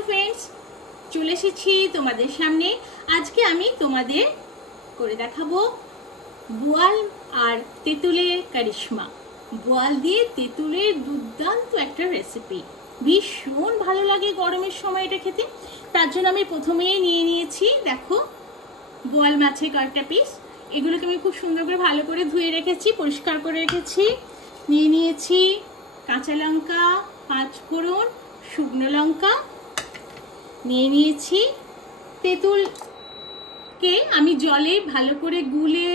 Hello friends चले एसेছি তোমাদের সামনে। আজকে আমি তোমাদের করে দেখাবো বোয়াল আর তেঁতুলের কারিশমা। বোয়াল দিয়ে তেঁতুলের দুর্দান্ত একটা রেসিপি, ভীষণ ভালো লাগে গরমের সময় এটা খেতে। তার জন্য আমি প্রথমেই নিয়ে নিয়েছি, দেখো, বোয়াল মাছের কয়েকটা পিস। এগুলোকে আমি খুব সুন্দর করে ভালো করে ধুয়ে রেখেছি, পরিষ্কার করে রেখেছি। নিয়ে নিয়েছি কাঁচা লঙ্কা, 5 ফোড়ন, শুকনো লঙ্কা। নিয়ে নিয়েছি তেঁতুলকে আমি জলে ভালো করে গুলে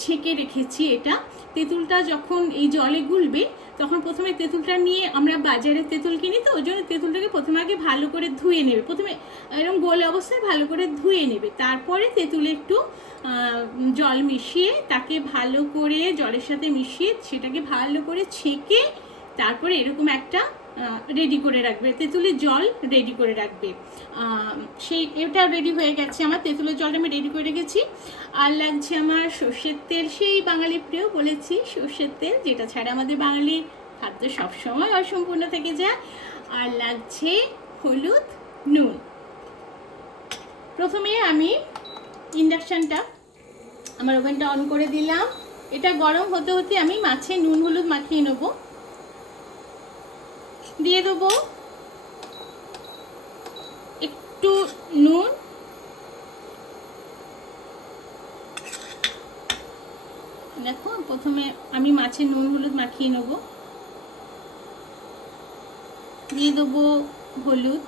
ছেঁকে রেখেছি। এটা তেঁতুলটা যখন এই জলে গুলবে তখন প্রথমে তেঁতুলটা নিয়ে, আমরা বাজারে তেঁতুল কিনি তো, ওই জন্য তেঁতুলটাকে প্রথমে আগে ভালো করে ধুয়ে নেবে। প্রথমে এরকম গোল অবস্থায় ভালো করে ধুয়ে নেবে, তারপরে তেঁতুলে একটু জল মিশিয়ে তাকে ভালো করে জলের সাথে মিশিয়ে সেটাকে ভালো করে ছেঁকে তারপরে এরকম একটা রেডি করে রাখবে, তেঁতুলের জল রেডি করে রাখবে। সেই এটা রেডি হয়ে গেছে আমার, তেঁতুলের জলটা আমি রেডি করে রেখেছি। আর লাগছে আমার সর্ষের তেল, সেই বাঙালি প্রিয় বলেছি সর্ষের তেল, যেটা ছাড়া আমাদের বাঙালির খাদ্য সবসময় অসম্পূর্ণ থেকে যায়। আর লাগছে হলুদ, নুন। প্রথমে আমি ইন্ডাকশানটা, আমার ওভেনটা অন করে দিলাম। এটা গরম হতে হতে আমি মাছে নুন হলুদ মাখিয়ে নেবো। দিয়ে দেবো একটু নুন, দেখো প্রথমে আমি মাছে নুন হলুদ মাখিয়ে নেব। দিয়ে দেবো হলুদ,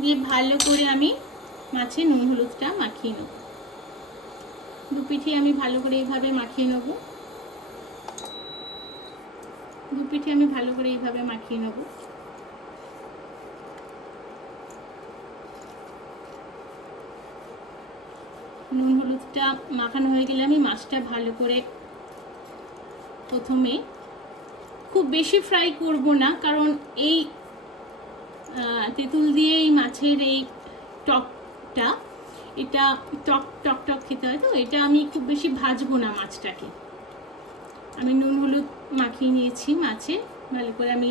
দিয়ে ভালো করে আমি মাছে নুন হলুদটা মাখিয়ে নেব। দু পিঠে আমি ভালো করে এইভাবে মাখিয়ে নেব, দু পিঠে আমি ভালো করে এইভাবে মাখিয়ে নেব। নুন হলুদটা মাখানো হয়ে গেলে আমি মাছটা ভালো করে, প্রথমে খুব বেশি ফ্রাই করব না, কারণ এই তেঁতুল দিয়ে এই মাছের এই টকটা, এটা টক টক টক খেতে হয়, তো এটা আমি খুব বেশি ভাজবো না মাছটাকে। আমি নুন হলুদ মাখিয়ে নিয়েছি মাছে, ভালো করে আমি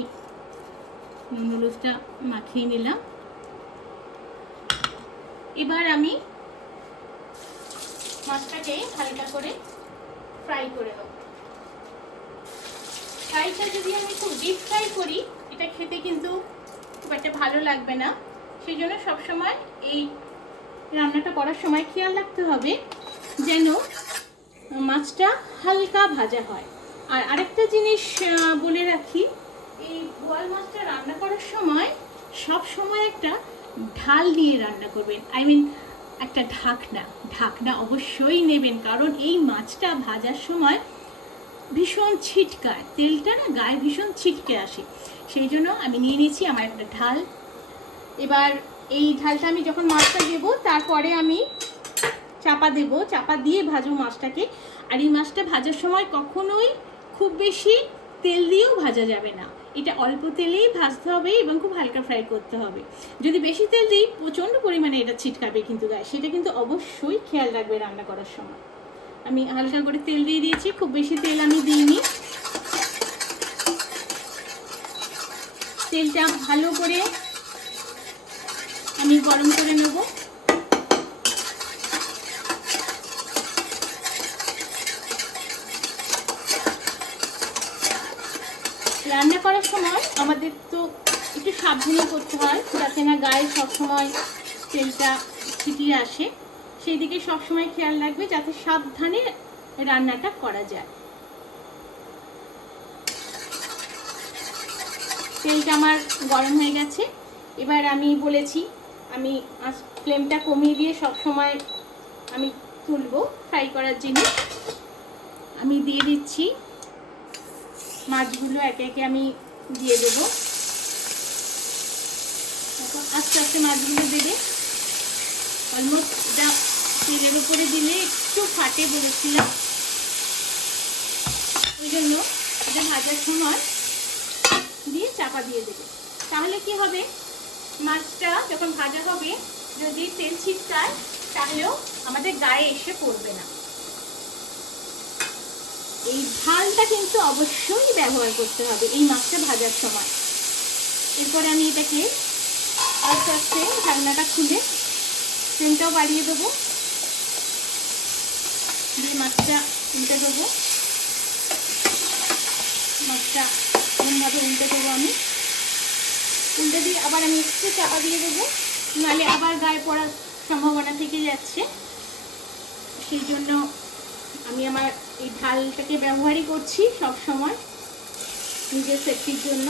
নুন হলুদটা মাখিয়ে নিলাম। এবার আমি মাছটাকে হালকা করে ফ্রাই করে নেব। ফ্রাইটা যদি আমি খুব ডিপ ফ্রাই করি এটা খেতে কিন্তু খুব একটা ভালো লাগবে না। সেই জন্য সবসময় এই রান্নাটা করার সময় খেয়াল রাখতে হবে যেন মাছটা হালকা ভাজা হয়। আর আরেকটা জিনিস বলে রাখি, এই বোয়াল মাছটা রান্না করার সময় সব সময় একটা ঢাল দিয়ে রান্না করবেন, একটা ঢাকনা অবশ্যই নেবেন, কারণ এই মাছটা ভাজার সময় ভীষণ ছিটকায়, তেলটা না গায়ে ভীষণ ছিটকে আসে। সেই জন্য আমি নিয়ে নিয়েছি আমার একটা ঢাল। এবার এই ঢালটা আমি যখন মাছটা দেবো তারপরে আমি চাপা দেবো, চাপা দিয়ে ভাজবো মাছটাকে। আর এই মাছটা ভাজার সময় কখনোই খুব বেশি তেল দিয়েও ভাজা যাবে না, এটা অল্প তেলেই ভাজতে হবে এবং খুব হালকা ফ্রাই করতে হবে। যদি বেশি তেল দিই প্রচণ্ড পরিমাণে এটা ছিটকাবে কিন্তু গায়ে, সেটা কিন্তু অবশ্যই খেয়াল রাখবে রান্না করার সময়। আমি হালকা করে তেল দিয়ে দিয়েছি, খুব বেশি তেল আমি দিইনি। তেলটা ভালো করে আমি গরম করে নেব। রান্না করার সময় আমাদের তো একটু সাবধানে করতে হয় যাতে না গায়ে সবসময় তেলটা ছিটিয়ে আসে, সেই দিকে সবসময় খেয়াল রাখবে যাতে সাবধানে রান্নাটা করা যায়। তেলটা আমার গরম হয়ে গেছে। এবার আমি বলেছি আমি ফ্লেমটা কমিয়ে দিয়ে সবসময় আমি তুলবো ফ্রাই করার জিনিস। আমি দিয়ে দিচ্ছি মাছগুলো, একে একে আমি দিয়ে দেবো। আস্তে আস্তে মাছগুলো দেবে, অলমোস্ট এটা তেলের উপরে দিলে একটু ফাটে বলেছিলাম, ওই জন্য এটা ভাজার সময় দিয়ে চাপা দিয়ে দেবে। তাহলে কি হবে, মাছটা যখন ভাজা হবে যদি তেল ছিটকায় তাহলেও আমাদের গায়ে এসে পড়বে না। এই ঢালটা কিন্তু অবশ্যই ব্যবহার করতে হবে এই মাছটা ভাজার সময়। এরপরে আমি এটাকে আস্তে আস্তে ঢাকনাটা খুলে ফ্লেমটাও বাড়িয়ে দেবো, দিয়ে মাছটা উল্টে দেবো। মাছটা এমনভাবে উল্টে দেবো, আমি উল্টে দিয়ে আবার আমি একটু চাপা দিয়ে দেবো, নাহলে আবার গায়ে পড়ার সম্ভাবনা থেকে যাচ্ছে। সেই জন্য আমি আমার এই ঢালটাকে ব্যবহারই করছি সব সময় নিজের সেফটির জন্য।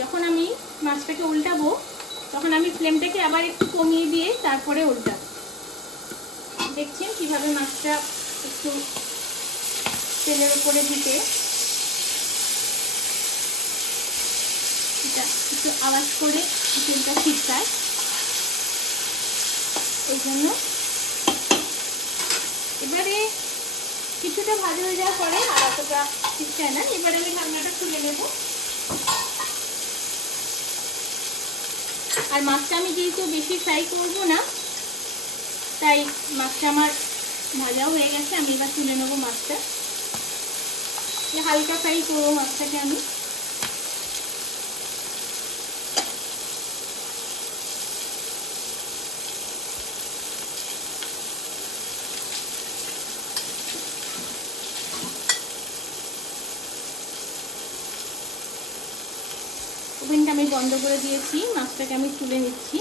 যখন আমি মাছটাকে উল্টাবো তখন আমি ফ্লেমটাকে আবার একটু কমিয়ে দিয়ে তারপরে উল্টাবো। দেখছেন কিভাবে মাছটা একটু তেলের উপরে দিতে এটা একটু আওয়াজ করে তেলটা ছিটকায়, এই জন্য। এবারে কিছুটা ভাজা হয়ে যাওয়ার পরে আর অতটা ছিটকায় না। এবারে আমি ঢাকনাটা খুলে নেব। আর মাছটা আমি যেহেতু বেশি ফ্রাই করবো না, তাই মাছটা আমার ভাজাও হয়ে গেছে। আমি এবার তুলে নেবো মাছটা, হালকা ফ্রাই করবো মাছটাকে আমি। ওভেনটা আমি বন্ধ করে দিয়েছি, মাছটাকে আমি তুলে নিচ্ছি।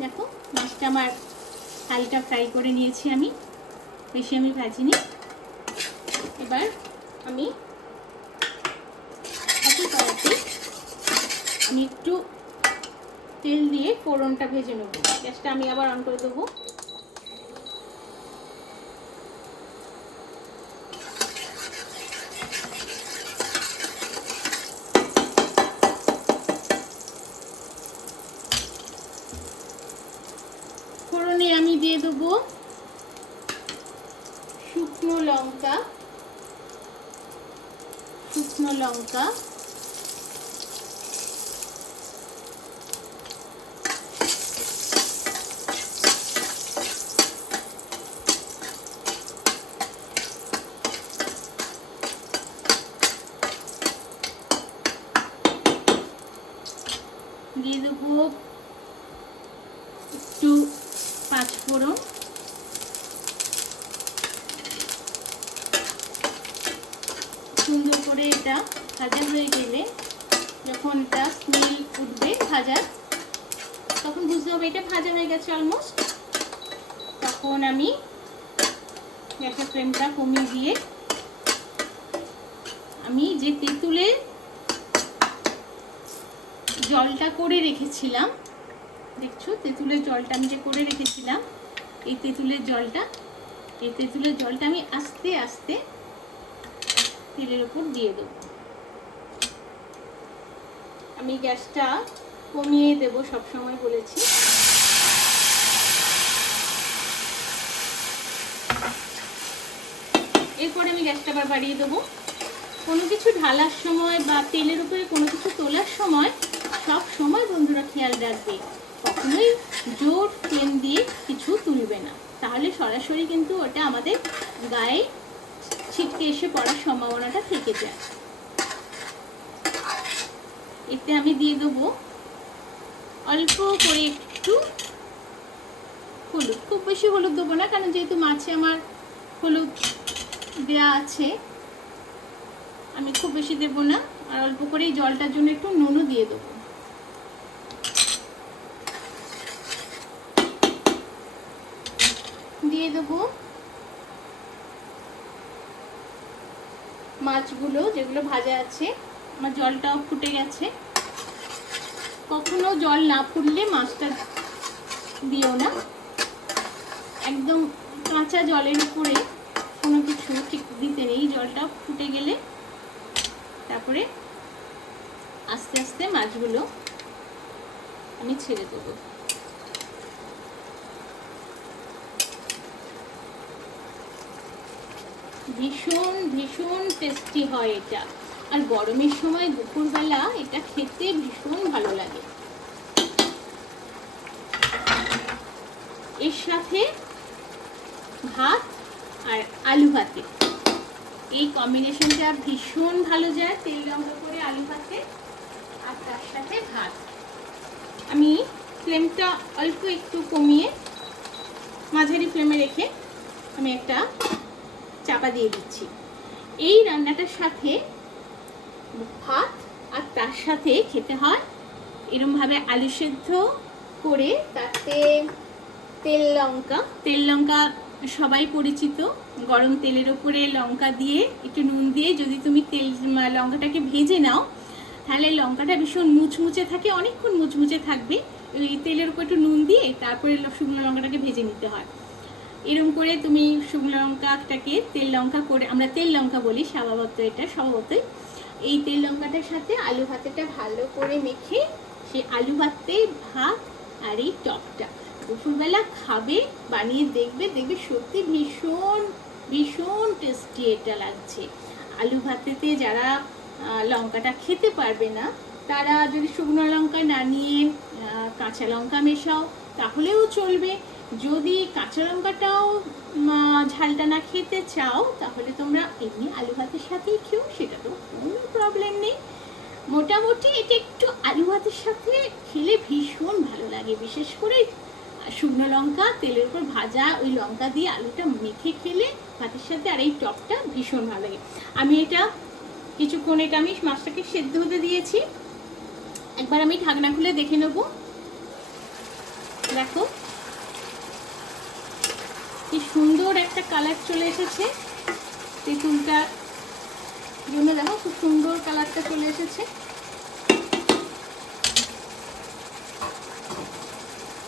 দেখো মাছটা আমার হালকা ফ্রাই করে নিয়েছি, আমি বেশি আমি ভাজিনি। এবার আমি একটু তেল দিয়ে ফোড়নটা ভেজে নেব। গ্যাসটা আমি আবার অন করে দেবো। ফোড়নে আমি দিয়ে দেবো শুকনো লঙ্কা, দিয়ে দেবো একটু পাঁচফোড়ন, সুন্দর করে এটা ভাজা হয়ে গেলে, যখন এটা স্মেল উঠবে ভাজার, তখন বুঝতে হবে এটা ভাজা হয়ে গেছে অলমোস্ট। তখন আমি গ্যাসের ফ্লেমটা কমিয়ে দিয়ে আমি যে তেঁতুলে জলটা করে রেখেছিলাম, দেখছো তেঁতুলের জলটা আমি যে করে রেখেছিলাম, এই তেঁতুলের জলটা আমি আস্তে আস্তে তেলের উপর দিয়ে দেবো। আমি গ্যাসটা কমিয়ে দেবো, সব সময় বলেছি। এরপরে আমি গ্যাসটা আবার বাড়িয়ে দেবো। কোনো কিছু ঢালার সময় বা তেলের উপরে কোনো কিছু তোলার সময় সব সময় বন্ধুরা খেয়াল রাখবে, কখনোই জোর ফ্লেম দিয়ে কিছু তুলবে না, তাহলে সরাসরি কিন্তু ওটা আমাদের গায়ে ছিটকে এসে পড়ার সম্ভাবনাটা থেকে যায়। এতে আমি দিয়ে দেবো অল্প করে একটু হলুদ, খুব বেশি হলুদ দেবো না, কারণ যেহেতু মাছে আমার হলুদ দেওয়া আছে, আমি খুব বেশি দেবো না। আর অল্প করে এই জলটার জন্য একটু নুনও দিয়ে দেবো। দিয়ে দেবো মাছগুলো যেগুলো ভাজা আছে। আমার জলটাও ফুটে গেছে। কখনো জল না ফুটলে মাছটা দিও না, একদম কাঁচা জলের উপরে কোনো কিছু ঠিক দিতে নেই। জলটা ফুটে গেলে তারপরে আস্তে আস্তে মাছগুলো আমি ছেড়ে দেবো। ভীষণ ভীষণ টেস্টি হয় এটা। আর গরমের সময় দুপুরবেলা এটা খেতে ভীষণ ভালো লাগে। এর সাথে ভাত আর আলু ভাতে এই কম্বিনেশনটা ভীষণ ভালো যায়, তেল লঙ্কা করে আলু ভাতে আর তার সাথে ভাত। আমি ফ্লেমটা অল্প একটু কমিয়ে মাঝারি ফ্লেমে রেখে আমি একটা চাপা দিয়ে দিচ্ছি। এই রান্নাটার সাথে ভাত আর তার সাথে খেতে হয় এরমভাবে আলু সেদ্ধ করে, তাতে তেল লঙ্কা সবাই পরিচিত, গরম তেলের ওপরে লঙ্কা দিয়ে একটু নুন দিয়ে যদি তুমি লঙ্কাটাকে ভেজে নাও তাহলে লঙ্কাটা ভীষণ মুচমুচে থাকে, অনেকক্ষণ মুচমুচে থাকবে। ওই তেলের উপর একটু নুন দিয়ে তারপরে শুকনো লঙ্কাটাকে ভেজে নিতে হয়। এরকম করে তুমি শুকনো লঙ্কাটাকে তেল লঙ্কা করে, আমরা তেল লঙ্কা বলি স্বভাবতই এই তেল লঙ্কাটার সাথে আলু ভাতেটা ভালো করে মেখে সেই আলু ভাতে ভাত আর এই টকটা দুপুরবেলা খাবে, বানিয়ে দেখবে সত্যি ভীষণ ভীষণ টেস্টি এটা লাগছে। আলু ভাতেতে যারা লঙ্কাটা খেতে পারবে না তারা যদি শুকনো লঙ্কা না নিয়ে কাঁচা লঙ্কা মেশাও তাহলেও চলবে। যদি কাঁচা লঙ্কাটাও ঝালটা না খেতে চাও তাহলে তোমরা এমনি আলু ভাতের সাথেই খেও, সেটা তো কোনো প্রবলেম নেই। মোটামুটি এটা একটু আলু ভাতের সাথে খেলে ভীষণ ভালো লাগে, বিশেষ করে শুকনো লঙ্কা তেলের উপর ভাজা ওই লঙ্কা দিয়ে আলুটা মেখে খেলে ভাতের সাথে, আর এই টকটা ভীষণ ভালো লাগে। আমি এটা কিছুক্ষণ আমি মাছটাকে সেদ্ধ হতে দিয়েছি, একবার আমি ঢাকনা খুলে দেখে নেব। দেখো কি সুন্দর একটা কালার চলে এসেছে, তেঁতুলটার জন্য দেখো খুব সুন্দর কালারটা চলে এসেছে।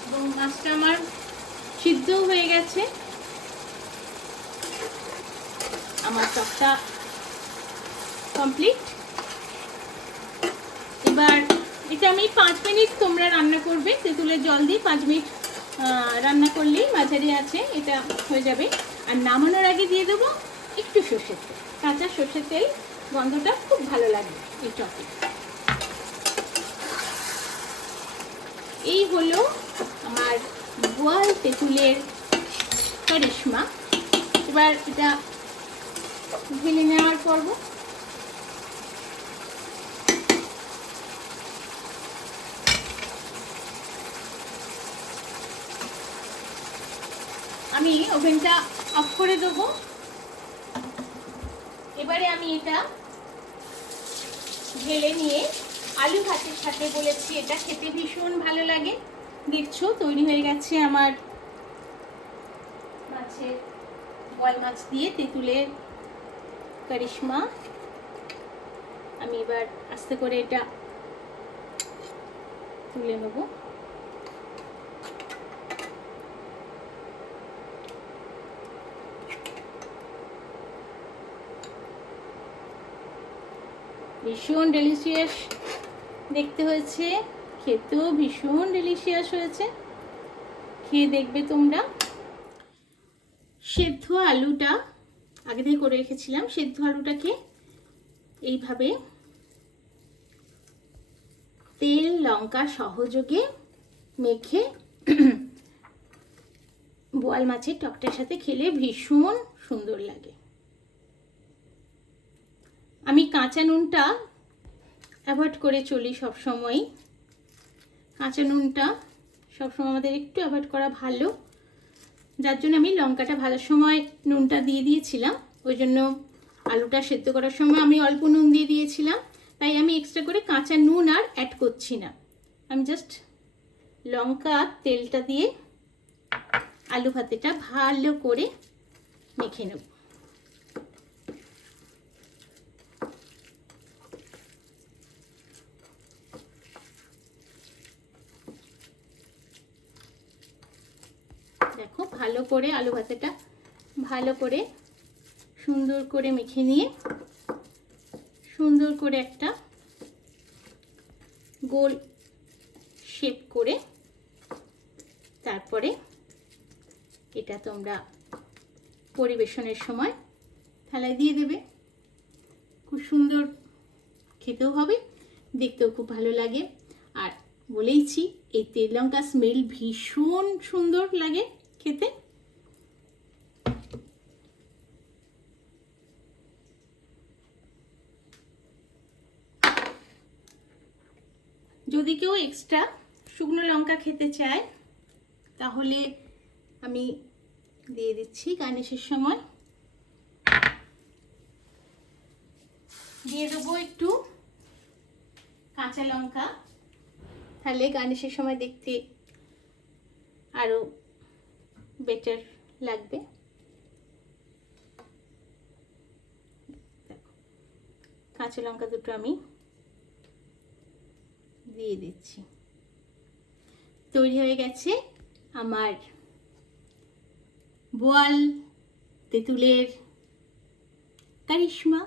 এবং মাছটা আমার সিদ্ধও হয়ে গেছে, আমার টকটা কমপ্লিট। এবার এটা আমি 5 মিনিট তোমরা রান্না করবে, তেঁতুলের জল দিয়ে 5 মিনিট রান্না করলেই মাঝারি আছে এটা হয়ে যাবে। আর নামানোর আগে দিয়ে দেবো একটু সর্ষের তেল, কাঁচা সর্ষের তেল, গন্ধটা খুব ভালো লাগে এই টকে। এই হলো আমার বোয়াল তেঁতুলের কারিশমা। এবার এটা ঢেলে নেওয়ার পর্ব। আমি ওভেনটা অফ করে দেবো। এবারে আমি এটা ঢেলে নিয়ে আলু ভাতের সাথে বলেছি এটা খেতে ভীষণ ভালো লাগে। দেখছো তৈরি হয়ে গেছে আমার মাছের বোয়াল মাছ দিয়ে তেঁতুলের কারিশমা। আমি এবার আস্তে করে এটা তুলে নেব। ভীষণ ডেলিশিয়াস দেখতে হয়েছে, খেতেও ভীষণ ডেলিশিয়াস হয়েছে, খেয়ে দেখবে তোমরা। সেদ্ধ আলুটা আগে থেকে করে রেখেছিলাম, সেদ্ধ আলুটাকে এইভাবে তেল লঙ্কা সহযোগে মেখে বোয়াল মাছের টকটার সাথে খেলে ভীষণ সুন্দর লাগে। আমি কাঁচা নুনটা অ্যাভয়েড করে চলি সবসময়, কাঁচা নুনটা সবসময় আমাদের একটু অ্যাভয়েড করা ভালো, যার জন্য আমি লঙ্কাটা ভাজার সময় নুনটা দিয়ে দিয়েছিলাম, ওই জন্য আলুটা সেদ্ধ করার সময় আমি অল্প নুন দিয়ে দিয়েছিলাম, তাই আমি এক্সট্রা করে কাঁচা নুন আর অ্যাড করছি না। আমি জাস্ট লঙ্কা তেলটা দিয়ে আলু ভাতেটা ভালো করে মেখে নেব। দেখো ভালো করে আলু ভাতেটা ভালো করে সুন্দর করে মেখে নিয়ে সুন্দর করে একটা গোল শেপ করে তারপরে এটা তোমরা পরিবেশনের সময় থালায় দিয়ে দেবে। খুব সুন্দর খেতেও হবে, দেখতেও খুব ভালো লাগে। আর বলেইছি এই তেল লঙ্কা স্মেল ভীষণ সুন্দর লাগে খেতে। যদি কেউ এক্সট্রা শুকনো লঙ্কা খেতে চায় তাহলে আমি দিয়ে দিচ্ছি গার্নিশের সময়। দিয়ে দেবো একটু কাঁচা লঙ্কা, তাহলে গার্নিশের সময় দেখতে আরো বেটার লাগবে। কাঁচা লঙ্কা দুটো আমি দিয়ে দিচ্ছি। তৈরি হয়ে গেছে আমার বোয়াল তেঁতুলের কারিশমা।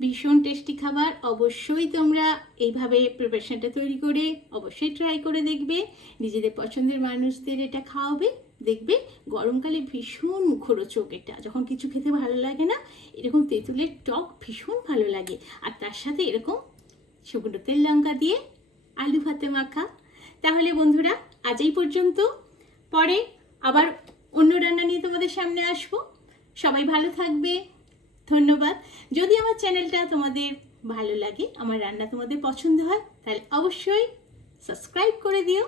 ভীষণ টেস্টি খাবার। অবশ্যই তোমরা এইভাবে প্রিপারেশনটা তৈরি করে অবশ্যই ট্রাই করে দেখবে, নিজেদের পছন্দের মানুষদের এটা খাওয়াবে, দেখবে গরমকালে ভীষণ মুখরোচক। এটা যখন কিছু খেতে ভালো লাগে না, এরকম তেঁতুলের টক ভীষণ ভালো লাগে। আর তার সাথে এরকম শুকনো তেল লঙ্কা দিয়ে আলু ভাতে মাখা। তাহলে বন্ধুরা আজ এই পর্যন্ত, পরে আবার অন্য রান্না নিয়ে তোমাদের সামনে আসবো। সবাই ভালো থাকবে, ধন্যবাদ। যদি আমার চ্যানেলটা তোমাদের ভালো লাগে, আমার রান্না তোমাদের পছন্দ হয়, তাহলে অবশ্যই সাবস্ক্রাইব করে দিও।